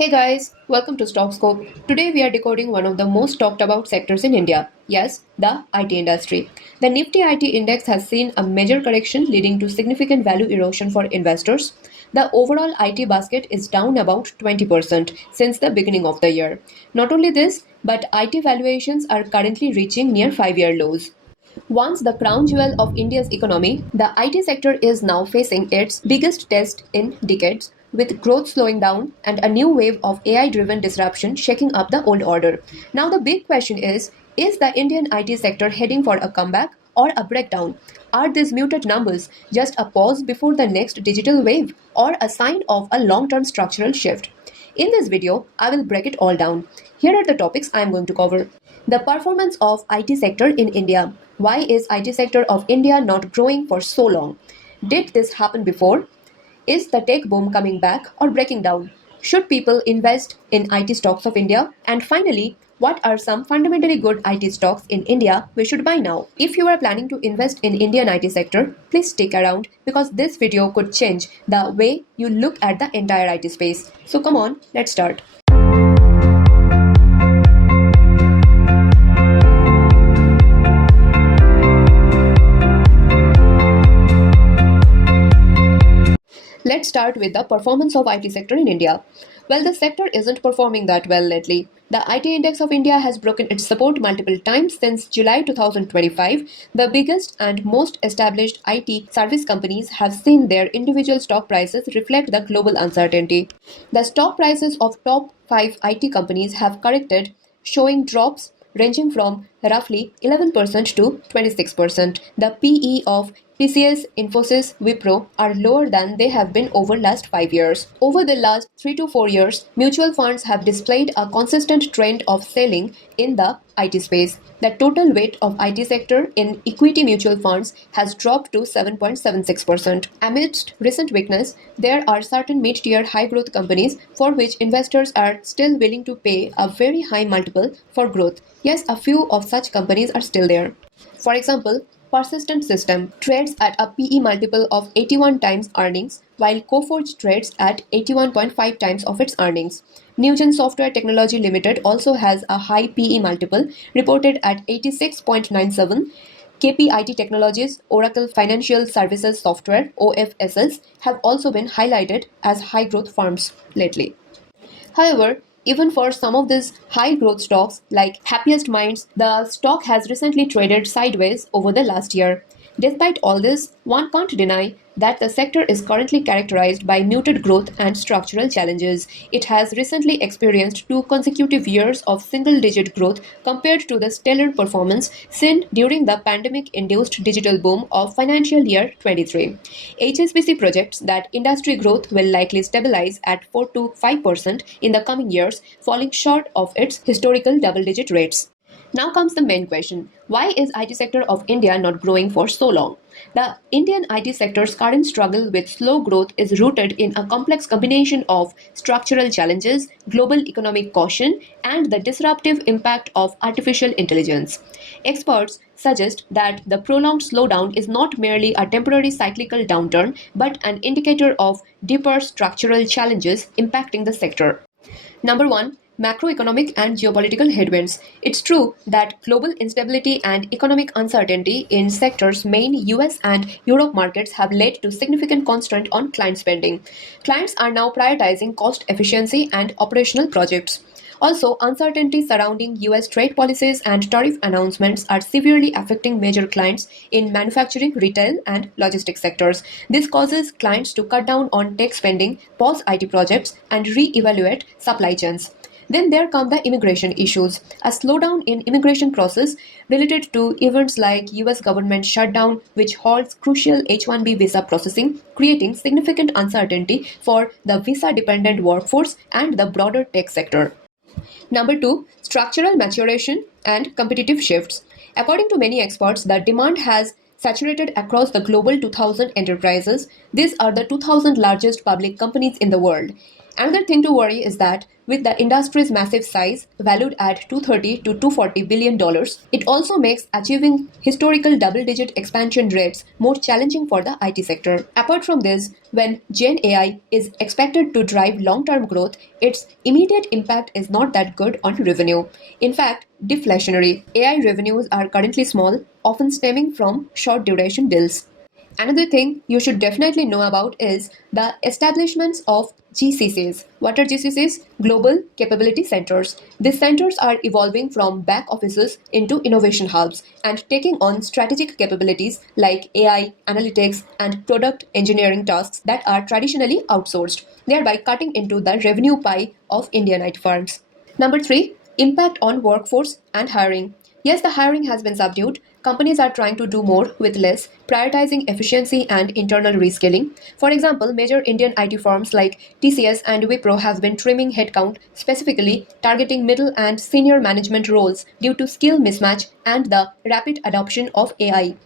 Hey guys, welcome to StockScope. Today we are decoding one of the most talked about sectors in India. Yes, the IT industry. The Nifty IT index has seen a major correction leading to significant value erosion for investors. The overall IT basket is down about 20% since the beginning of the year. Not only this, but IT valuations are currently reaching near 5-year lows. Once the crown jewel of India's economy, the IT sector is now facing its biggest test in decades, with growth slowing down and a new wave of AI driven disruption shaking up the old order. Now, the big question is the Indian IT sector heading for a comeback or a breakdown? Are these muted numbers just a pause before the next digital wave or a sign of a long term structural shift? In this video, I will break it all down. Here are the topics I am going to cover. The performance of IT sector in India. Why is IT sector of India not growing for so long? Did this happen before? Is the tech boom coming back or breaking down? Should people invest in IT stocks of India? And finally, what are some fundamentally good IT stocks in India we should buy now? If you are planning to invest in Indian IT sector, please stick around because this video could change the way you look at the entire IT space. So come on, let's start. Let's start with the performance of IT sector in India. Well, the sector isn't performing that well lately. The IT index of India has broken its support multiple times since July 2025. The biggest and most established IT service companies have seen their individual stock prices reflect the global uncertainty. The stock prices of top 5 IT companies have corrected, showing drops ranging from roughly 11% to 26%. The PE of TCS, Infosys, Wipro are lower than they have been over last 5 years. Over the last 3 to 4 years, mutual funds have displayed a consistent trend of selling in the IT space. The total weight of IT sector in equity mutual funds has dropped to 7.76%. Amidst recent weakness, there are certain mid-tier high-growth companies for which investors are still willing to pay a very high multiple for growth. Yes, a few of such companies are still there. For example, Persistent System trades at a PE multiple of 81 times earnings, while Coforge trades at 81.5 times of its earnings. Newgen Software Technology Limited also has a high PE multiple, reported at 86.97. KPIT Technologies, Oracle Financial Services Software (OFSS) have also been highlighted as high-growth firms lately. However, even for some of these high growth stocks like Happiest Minds, the stock has recently traded sideways over the last year. Despite all this, one can't deny that the sector is currently characterized by muted growth and structural challenges. It has recently experienced 2 consecutive years of single digit growth compared to the stellar performance seen during the pandemic induced digital boom of financial year 23. HSBC projects that industry growth will likely stabilize at 4 to 5% in the coming years, falling short of its historical double digit rates. Now comes the main question. Why is IT sector of India not growing for so long? The Indian IT sector's current struggle with slow growth is rooted in a complex combination of structural challenges, global economic caution, and the disruptive impact of artificial intelligence. Experts suggest that the prolonged slowdown is not merely a temporary cyclical downturn, but an indicator of deeper structural challenges impacting the sector. Number 1, macroeconomic and geopolitical headwinds. It's true that global instability and economic uncertainty in sectors main US and Europe markets have led to significant constraint on client spending. Clients are now prioritizing cost efficiency and operational projects. Also, uncertainty surrounding US trade policies and tariff announcements are severely affecting major clients in manufacturing, retail, and logistics sectors. This causes clients to cut down on tech spending, pause IT projects, and re-evaluate supply chains. Then there come the immigration issues. A slowdown in immigration process related to events like US government shutdown, which halts crucial H-1B visa processing, creating significant uncertainty for the visa-dependent workforce and the broader tech sector. Number 2, structural maturation and competitive shifts. According to many experts, the demand has saturated across the global 2000 enterprises. These are the 2000 largest public companies in the world. Another thing to worry is that with the industry's massive size, valued at $230 to $240 billion, it also makes achieving historical double-digit expansion rates more challenging for the IT sector. Apart from this, when Gen AI is expected to drive long-term growth, its immediate impact is not that good on revenue. In fact, deflationary. AI revenues are currently small, often stemming from short-duration deals. Another thing you should definitely know about is the establishments of GCCs. What are GCCs? Global Capability Centers. These centers are evolving from back offices into innovation hubs and taking on strategic capabilities like AI, analytics, and product engineering tasks that are traditionally outsourced, thereby cutting into the revenue pie of Indian IT firms. Number three, impact on workforce and hiring. Yes, the hiring has been subdued. Companies are trying to do more with less, prioritizing efficiency and internal reskilling. For example, major Indian IT firms like TCS and Wipro have been trimming headcount, specifically targeting middle and senior management roles due to skill mismatch and the rapid adoption of AI.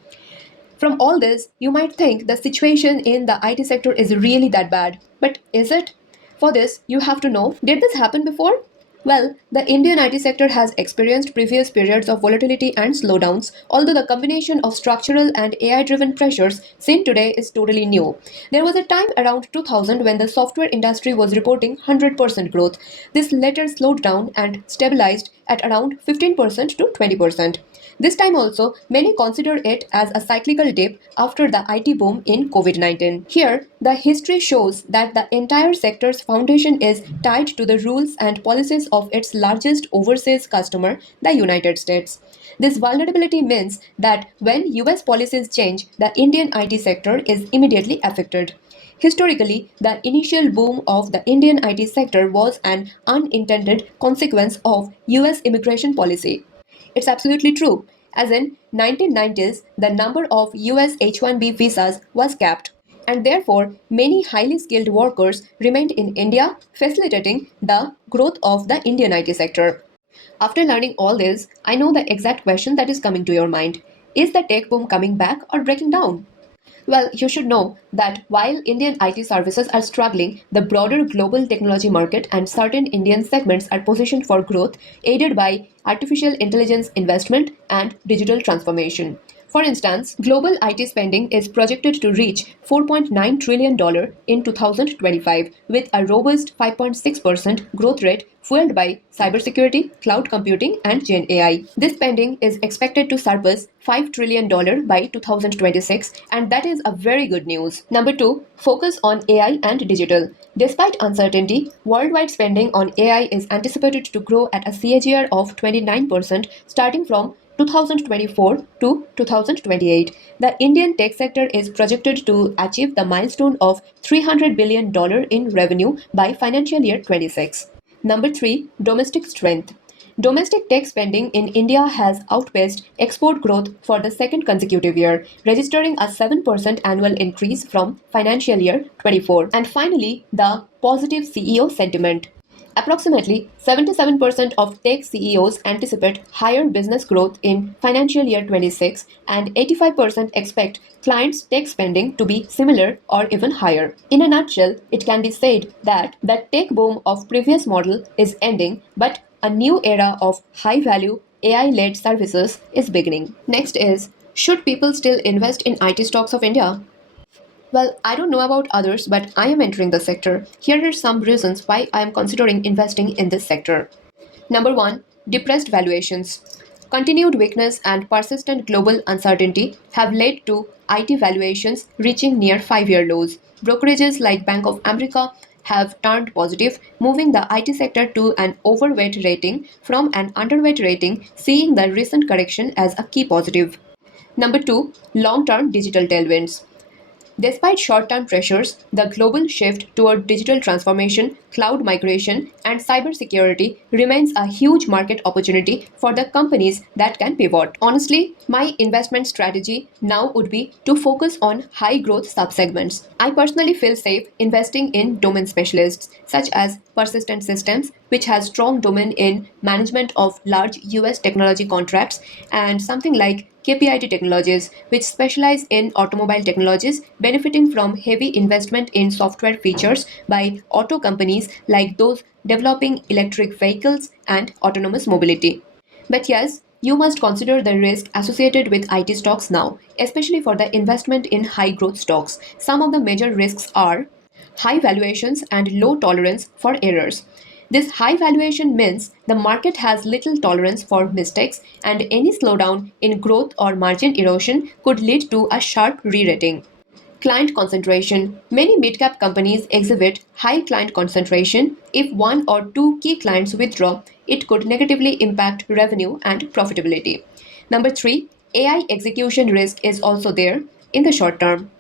From all this, you might think the situation in the IT sector is really that bad. But is it? For this, you have to know, did this happen before? Well, the Indian IT sector has experienced previous periods of volatility and slowdowns, although the combination of structural and AI driven pressures seen today is totally new. There was a time around 2000 when the software industry was reporting 100% growth. This later slowed down and stabilized at around 15% to 20%. This time also, many consider it as a cyclical dip after the IT boom in COVID-19. Here, the history shows that the entire sector's foundation is tied to the rules and policies of its largest overseas customer, the United States. This vulnerability means that when US policies change, the Indian IT sector is immediately affected. Historically, the initial boom of the Indian IT sector was an unintended consequence of US immigration policy. It's absolutely true. As in 1990s, the number of US H-1B visas was capped, and therefore many highly skilled workers remained in India, facilitating the growth of the Indian IT sector. After learning all this, I know the exact question that is coming to your mind. Is the tech boom coming back or breaking down? Well, you should know that while Indian IT services are struggling, the broader global technology market and certain Indian segments are positioned for growth, aided by artificial intelligence investment and digital transformation. For instance, global IT spending is projected to reach $4.9 trillion in 2025, with a robust 5.6% growth rate fueled by cybersecurity, cloud computing, and Gen AI. This spending is expected to surpass $5 trillion by 2026, and that is a very good news. Number two, focus on AI and digital. Despite uncertainty, worldwide spending on AI is anticipated to grow at a CAGR of 29% starting from 2024 to 2028. The Indian tech sector is projected to achieve the milestone of $300 billion in revenue by financial year 26. Number 3. Domestic strength. Domestic tech spending in India has outpaced export growth for the second consecutive year, registering a 7% annual increase from financial year 24. And finally, the positive CEO sentiment. Approximately 77% of tech CEOs anticipate higher business growth in financial year 26, and 85% expect clients' tech spending to be similar or even higher. In a nutshell, it can be said that the tech boom of previous model is ending, but a new era of high-value AI-led services is beginning. Next is, should people still invest in IT stocks of India? Well, I don't know about others, but I am entering the sector. Here are some reasons why I am considering investing in this sector. Number 1. Depressed valuations. Continued weakness and persistent global uncertainty have led to IT valuations reaching near 5-year lows. Brokerages like Bank of America have turned positive, moving the IT sector to an overweight rating from an underweight rating, seeing the recent correction as a key positive. Number 2. Long-term digital tailwinds. Despite short-term pressures, the global shift toward digital transformation, cloud migration, and cybersecurity remains a huge market opportunity for the companies that can pivot. Honestly, my investment strategy now would be to focus on high-growth subsegments. I personally feel safe investing in domain specialists such as Persistent Systems, which has strong domain in management of large US technology contracts, and something like KPIT Technologies, which specialize in automobile technologies, benefiting from heavy investment in software features by auto companies like those developing electric vehicles and autonomous mobility. But yes, you must consider the risk associated with IT stocks now, especially for the investment in high growth stocks. Some of the major risks are high valuations and low tolerance for errors. This high valuation means the market has little tolerance for mistakes, and any slowdown in growth or margin erosion could lead to a sharp re rating. Client concentration. Many mid-cap companies exhibit high client concentration. If one or two key clients withdraw, it could negatively impact revenue and profitability. Number 3, AI execution risk is also there in the short term.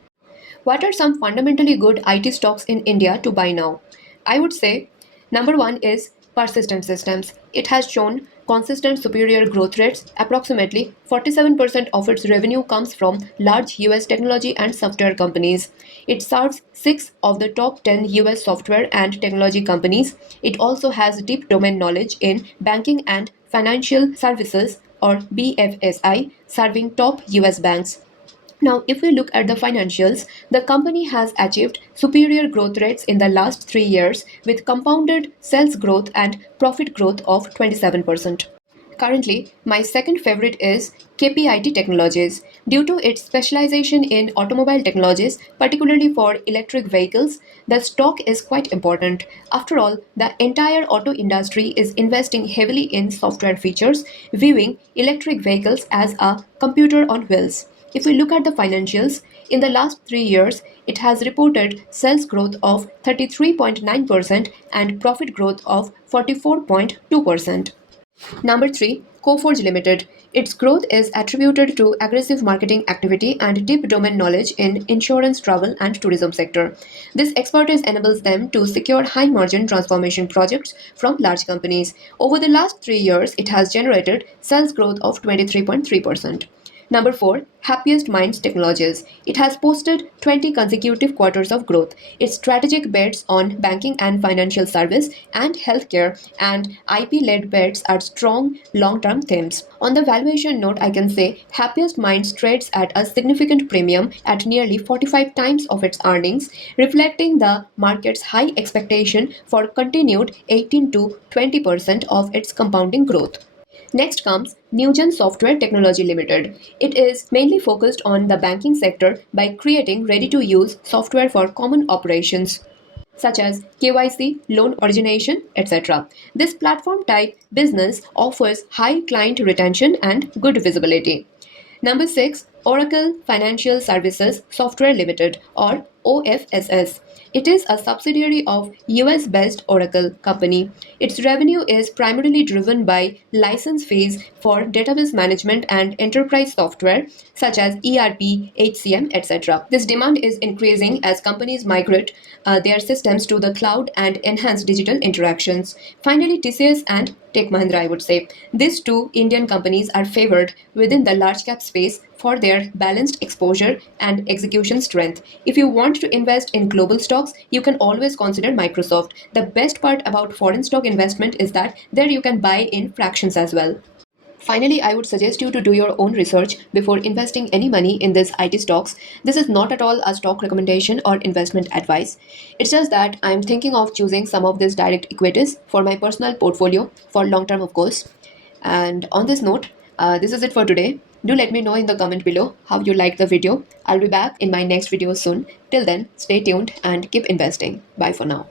What are some fundamentally good IT stocks in India to buy now? I would say number 1 is Persistent Systems. It has shown consistent superior growth rates. Approximately 47% of its revenue comes from large US technology and software companies. It serves 6 of the top 10 US software and technology companies. It also has deep domain knowledge in banking and financial services or BFSI, serving top US banks. Now, if we look at the financials, the company has achieved superior growth rates in the last 3 years with compounded sales growth and profit growth of 27%. Currently, my second favorite is KPIT Technologies. Due to its specialization in automobile technologies, particularly for electric vehicles, the stock is quite important. After all, the entire auto industry is investing heavily in software features, viewing electric vehicles as a computer on wheels. If we look at the financials, in the last 3 years, it has reported sales growth of 33.9% and profit growth of 44.2%. Number 3, Coforge Limited. Its growth is attributed to aggressive marketing activity and deep domain knowledge in insurance, travel, and tourism sector. This expertise enables them to secure high-margin transformation projects from large companies. Over the last 3 years, it has generated sales growth of 23.3%. Number 4, Happiest Minds Technologies. It has posted 20 consecutive quarters of growth. Its strategic bets on banking and financial service and healthcare and IP-led bets are strong long-term themes. On the valuation note, I can say Happiest Minds trades at a significant premium at nearly 45 times of its earnings, reflecting the market's high expectation for continued 18 to 20% of its compounding growth. Next comes Newgen Software Technology Limited. It is mainly focused on the banking sector by creating ready-to-use software for common operations such as KYC, loan origination, etc. This platform type business offers high client retention and good visibility. Number 6, Oracle Financial Services Software Limited or OFSS. It is a subsidiary of US-based Oracle company. Its revenue is primarily driven by license fees for database management and enterprise software such as ERP, HCM, etc. This demand is increasing as companies migrate their systems to the cloud and enhance digital interactions. Finally, TCS and Tech Mahindra, I would say. These two Indian companies are favored within the large cap space for their balanced exposure and execution strength. If you want to invest in global stocks, you can always consider Microsoft. The best part about foreign stock investment is that there you can buy in fractions as well. Finally, I would suggest you to do your own research before investing any money in these IT stocks. This is not at all a stock recommendation or investment advice. It's just that I'm thinking of choosing some of these direct equities for my personal portfolio for long term, of course. And on this note, this is it for today. Do let me know in the comment below how you liked the video. I'll be back in my next video soon. Till then, stay tuned and keep investing. Bye for now.